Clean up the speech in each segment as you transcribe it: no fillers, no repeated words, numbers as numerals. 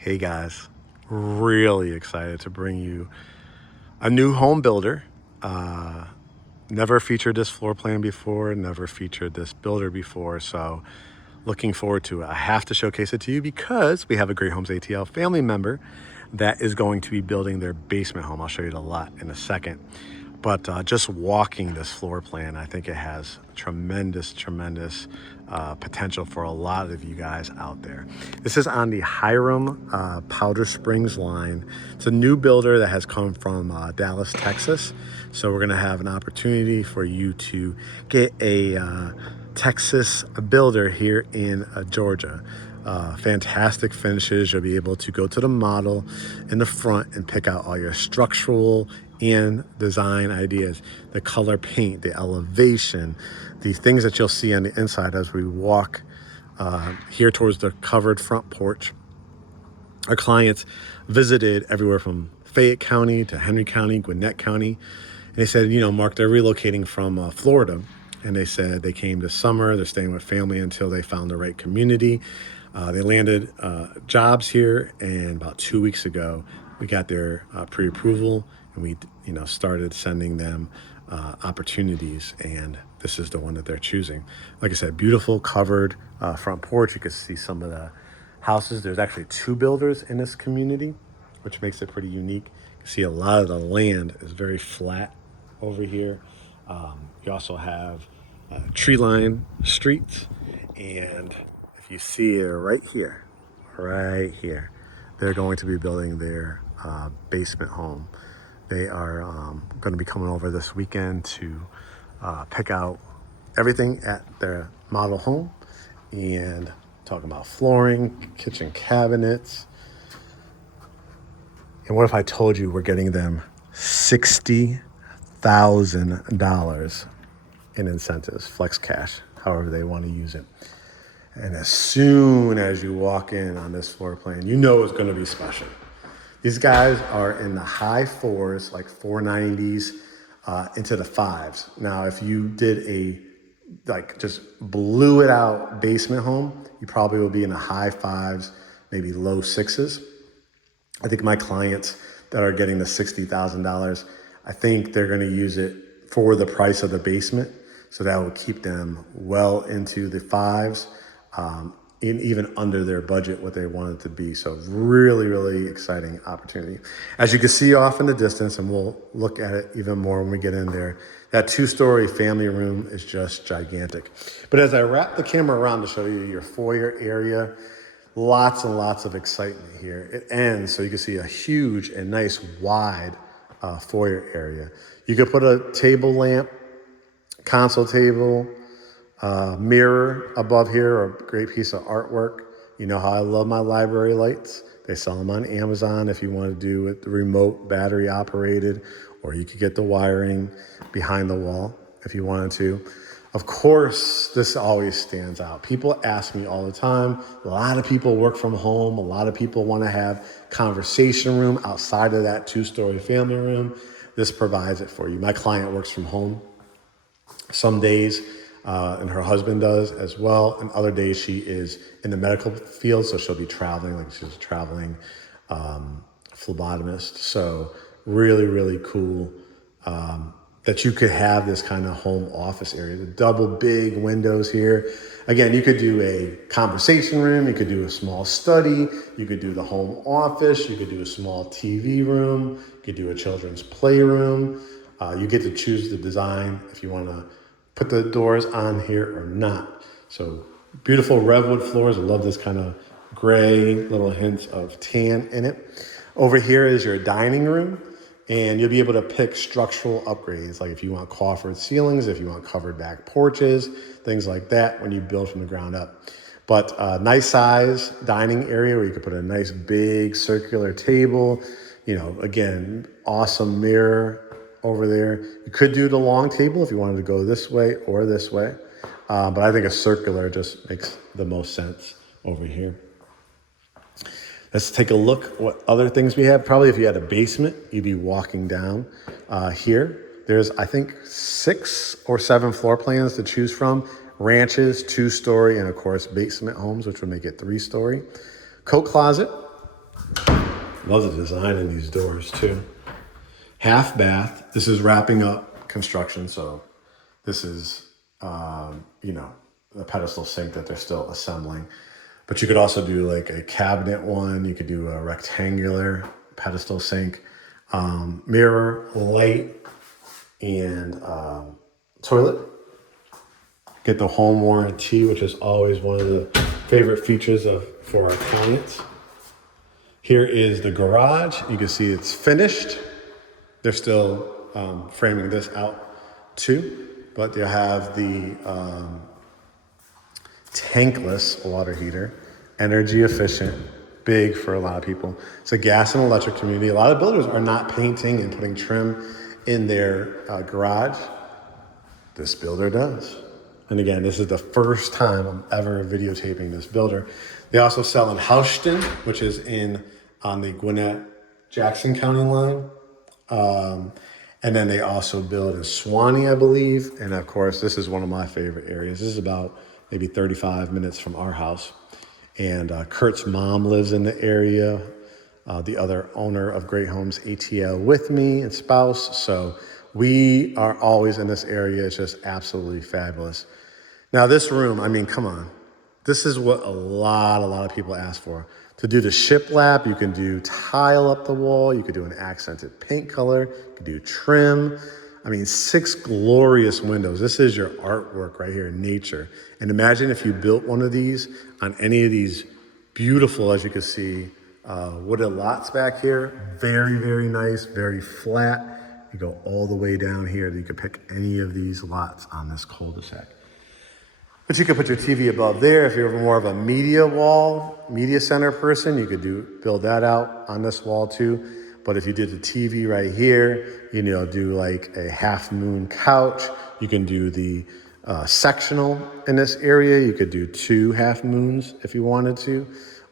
Hey guys, really excited to bring you a new home builder. Never featured this floor plan before, never featured this builder before, so looking forward to it. I have to showcase it to you because we have a Great Homes ATL family member that is going to be building their basement home. I'll show you the lot in a second. But just walking this floor plan, I think it has tremendous potential for a lot of you guys out there. This is on the Hiram Powder Springs line. It's a new builder that has come from Dallas, Texas. So we're going to have an opportunity for you to get a Texas builder here in Georgia. Fantastic finishes. You'll be able to go to the model in the front and pick out all your structural and design ideas, the color paint, the elevation, the things that you'll see on the inside as we walk here towards the covered front porch. Our clients visited everywhere from Fayette County to Henry County, Gwinnett County. And they said, Mark, they're relocating from Florida. And they said they came this summer, they're staying with family until they found the right community. They landed jobs here, and about 2 weeks ago, we got their pre-approval, and we, started sending them opportunities, and this is the one that they're choosing. Like I said, beautiful covered front porch. You can see some of the houses. There's actually 2 builders in this community, which makes it pretty unique. You can see a lot of the land is very flat over here. You also have tree line streets, and if you see it right here, they're going to be building their basement home. They are going to be coming over this weekend to pick out everything at their model home, and talking about flooring, kitchen cabinets. And what if I told you we're getting them $60,000 in incentives, flex cash, however they want to use it. And as soon as you walk in on this floor plan, you know it's going to be special. These guys are in the high 4s, like 490s, into the 5s. Now, if you did just blew it out basement home, you probably will be in the high 5s, maybe low 6s. I think my clients that are getting the $60,000, I think they're going to use it for the price of the basement. So that will keep them well into the 5s, and even under their budget, what they want it to be. So really exciting opportunity. As you can see off in the distance, and we'll look at it even more when we get in there, that 2-story family room is just gigantic. But as I wrap the camera around to show you your foyer area, lots and lots of excitement here. It ends so you can see a huge and nice wide foyer area. You could put a table lamp, console table, mirror above here, or a great piece of artwork. You know how I love my library lights. They sell them on Amazon if you want to do it the remote battery operated, or you could get the wiring behind the wall if you wanted to. Of course, this always stands out. People ask me all the time. A lot of people work from home. A lot of people want to have conversation room outside of that 2-story family room. This provides it for you. My client works from home some days, and her husband does as well. And other days she is in the medical field, so she'll be traveling, like she's a traveling phlebotomist. So really cool that you could have this kind of home office area. The double big windows here. Again, you could do a conversation room, you could do a small study, you could do the home office, you could do a small TV room, you could do a children's playroom. You get to choose the design if you want to put the doors on here or not. So beautiful redwood floors. I love this kind of gray, little hints of tan in it. Over here is your dining room, and you'll be able to pick structural upgrades, like if you want coffered ceilings, if you want covered back porches, things like that when you build from the ground up. But nice size dining area where you could put a nice big circular table. Again, awesome mirror over there. You could do the long table if you wanted to go this way or this way. But I think a circular just makes the most sense over here. Let's take a look what other things we have. Probably if you had a basement, you'd be walking down here. There's, I think, 6 or 7 floor plans to choose from. Ranches, 2-story, and of course, basement homes, which would make it 3-story. Coat closet, Love the design in these doors too. Half bath. This is wrapping up construction, so this is, you know, the pedestal sink that they're still assembling. But you could also do like a cabinet one. You could do a rectangular pedestal sink, mirror, light, and toilet. Get the home warranty, which is always one of the favorite features for our clients. Here is the garage. You can see it's finished. They're still framing this out too, but they have the tankless water heater, energy efficient, big for a lot of people. It's a gas and electric community. A lot of builders are not painting and putting trim in their garage. This builder does. And again, this is the first time I'm ever videotaping this builder. They also sell in Houston, which is on the Gwinnett-Jackson County line. And then they also build in Suwanee, I believe. And of course, this is one of my favorite areas. This is about maybe 35 minutes from our house. And Kurt's mom lives in the area. The other owner of GreatHomesATL with me and spouse. So we are always in this area. It's just absolutely fabulous. Now this room, I mean, come on. This is what a lot of people ask for. To do the shiplap, you can do tile up the wall. You could do an accented paint color. You could do trim. I mean, 6 glorious windows. This is your artwork right here, nature. And imagine if you built one of these on any of these beautiful, as you can see, wooded lots back here. Very nice, very flat. You go all the way down here. You could pick any of these lots on this cul-de-sac. But you could put your TV above there. If you're more of a media center person, you could build that out on this wall too. But if you did the TV right here, you know, do like a half moon couch. You can do the sectional in this area. You could do 2 half moons if you wanted to,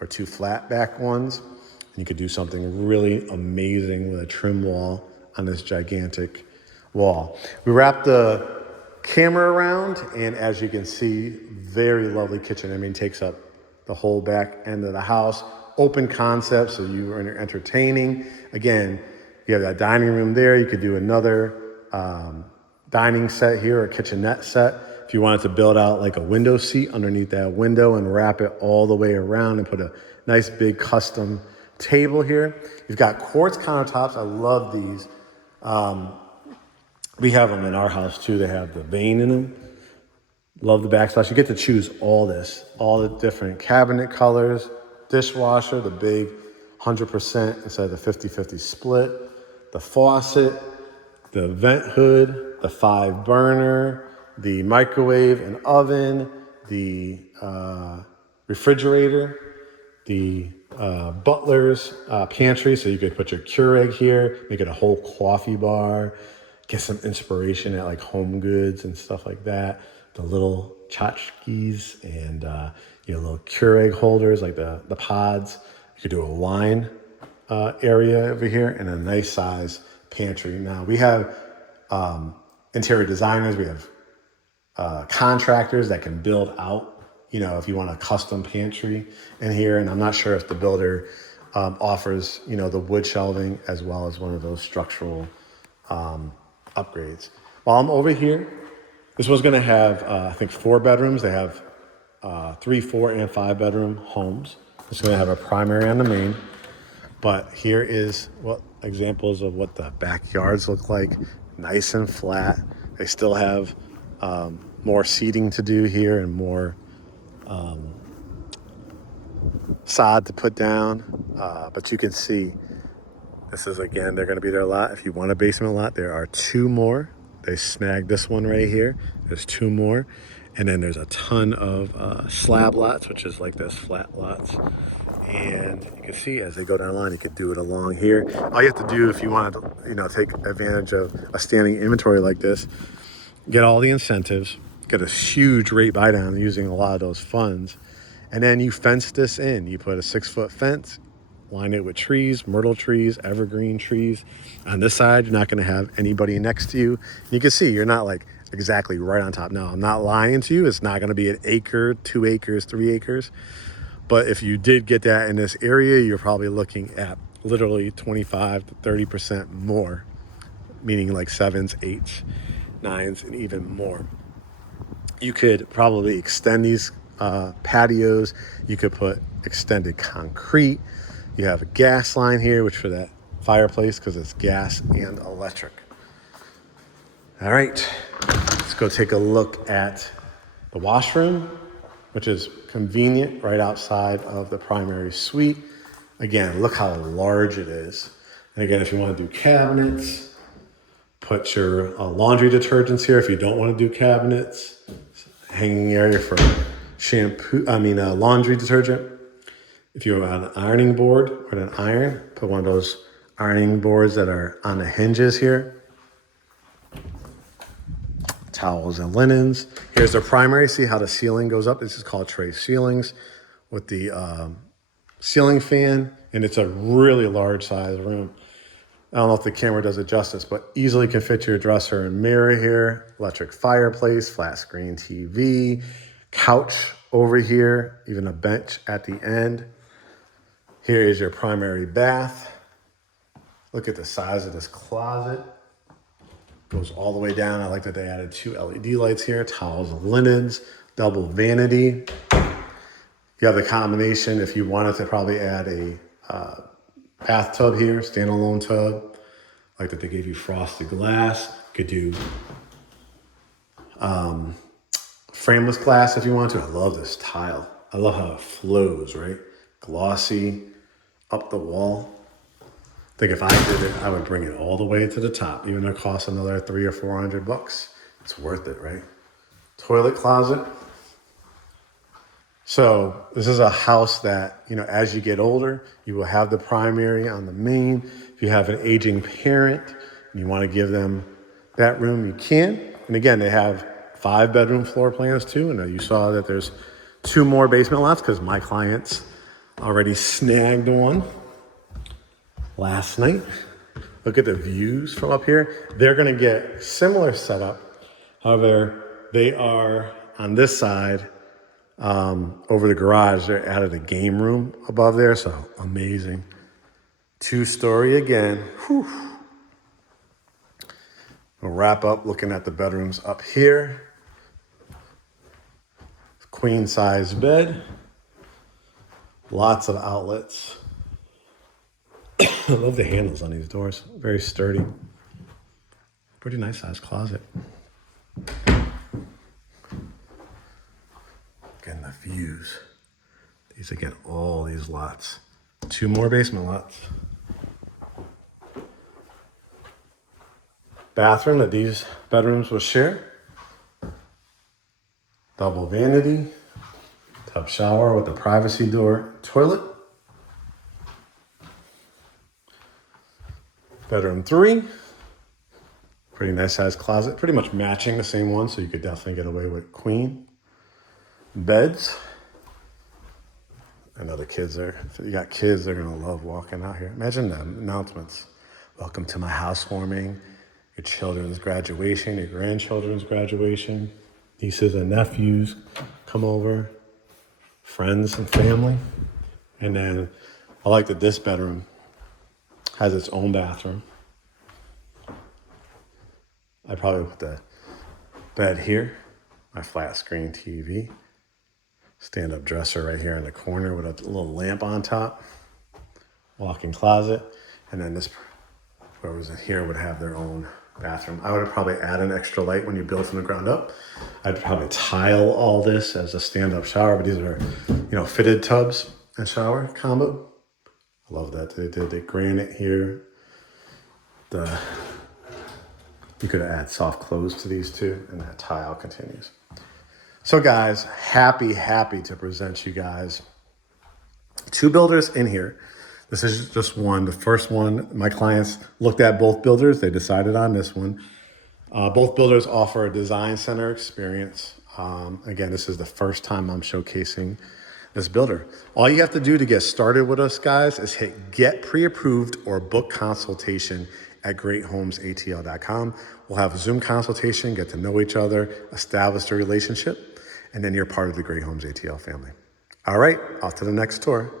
or 2 flat back ones. And you could do something really amazing with a trim wall on this gigantic wall. We wrapped the camera around, and as you can see, very lovely kitchen. I mean, takes up the whole back end of the house. Open concept, so you are entertaining. Again, you have that dining room there. You could do another dining set here, or kitchenette set. If you wanted to build out like a window seat underneath that window and wrap it all the way around and put a nice big custom table here. You've got quartz countertops. I love these. We have them in our house too. They have the vein in them. Love the backsplash. You get to choose all this, all the different cabinet colors, dishwasher, the big 100% instead of the 50-50 split, the faucet, the vent hood, the 5 burner, the microwave and oven, the refrigerator, the butler's pantry. So you could put your Keurig here, make it a whole coffee bar, get some inspiration at like Home Goods and stuff like that. The little tchotchkes and little Keurig holders, like the pods. You could do a wine area over here and a nice size pantry. Now we have interior designers, we have contractors that can build out, you know, if you want a custom pantry in here. And I'm not sure if the builder offers, you know, the wood shelving as well as one of those structural upgrades. While I'm over here, this one's going to have, I think, 4 bedrooms. They have 3, 4, and 5 bedroom homes. It's going to have a primary on the main. But here is what examples of what the backyards look like. Nice and flat. They still have more seating to do here and more sod to put down. But you can see this is, again, they're going to be there a lot. If you want a basement lot, there are 2 more. They snagged this one right here. There's 2 more. And then there's a ton of slab lots, which is like this, flat lots. And you can see as they go down the line, you could do it along here. All you have to do if you want to, you know, take advantage of a standing inventory like this, get all the incentives, get a huge rate buy down using a lot of those funds. And then you fence this in. You put a 6-foot fence, line it with trees, myrtle trees, evergreen trees. On this side, you're not going to have anybody next to you. You can see you're not like exactly right on top. No, I'm not lying to you. It's not going to be an acre, 2 acres, 3 acres. But if you did get that in this area, you're probably looking at literally 25 to 30% more, meaning like 7s, 8s, 9s, and even more. You could probably extend these patios. You could put extended concrete. You have a gas line here, which for that fireplace, because it's gas and electric. All right, let's go take a look at the washroom, which is convenient right outside of the primary suite. Again, look how large it is. And again, if you want to do cabinets, put your laundry detergents here. If you don't want to do cabinets, hanging area for laundry detergent. If you have an ironing board or an iron, put one of those ironing boards that are on the hinges here. Towels and linens. Here's the primary. See how the ceiling goes up? This is called tray ceilings with the ceiling fan, and it's a really large size room. I don't know if the camera does it justice, but easily can fit your dresser and mirror here. Electric fireplace, flat screen TV, couch over here, even a bench at the end. Here is your primary bath. Look at the size of this closet. Goes all the way down. I like that they added 2 LED lights here, towels and linens, double vanity. You have the combination if you wanted to probably add a bathtub here, standalone tub. Like that they gave you frosted glass. You could do frameless glass if you want to. I love this tile. I love how it flows, right? Glossy, up the wall. I think if I did it, I would bring it all the way to the top, even though it costs another $300 or $400. It's worth it, right? Toilet closet. So this is a house that, as you get older, you will have the primary on the main. If you have an aging parent and you want to give them that room, you can. And again, they have 5-bedroom floor plans too. And you saw that there's 2 more basement lots because my clients already snagged one last night. Look at the views from up here. They're going to get similar setup. However, they are on this side. Over the garage, they added a game room above there, so amazing. 2-story again. Whew. We'll wrap up looking at the bedrooms up here. Queen size bed. Lots of outlets. I love the handles on these doors. Very sturdy. Pretty nice size closet. Again, the views. These again, all these lots. 2 more basement lots. Bathroom that these bedrooms will share. Double vanity. Tub shower with a privacy door. Toilet. Bedroom 3. Pretty nice size closet. Pretty much matching the same one, so you could definitely get away with queen. Beds. I know the kids are, if you got kids, they're gonna love walking out here. Imagine the announcements. Welcome to my housewarming, your children's graduation, your grandchildren's graduation, nieces and nephews come over, friends and family. And then I like that this bedroom has its own bathroom. I probably put the bed here, my flat screen TV. Stand-up dresser right here in the corner with a little lamp on top. Walk-in closet. And then this, whoever's in here would have their own bathroom. I would probably add an extra light when you build from the ground up. I'd probably tile all this as a stand-up shower, but these are, fitted tubs and shower combo. I love that. They did the granite here. You could add soft close to these too, and that tile continues. So guys, happy to present you guys 2 builders in here. This is just one. The first one, my clients looked at both builders. They decided on this one. Both builders offer a design center experience. Again, this is the first time I'm showcasing this builder. All you have to do to get started with us, guys, is hit get pre-approved or book consultation at GreatHomesATL.com. We'll have a Zoom consultation, get to know each other, establish a relationship, and then you're part of the Great Homes ATL family. All right, off to the next tour.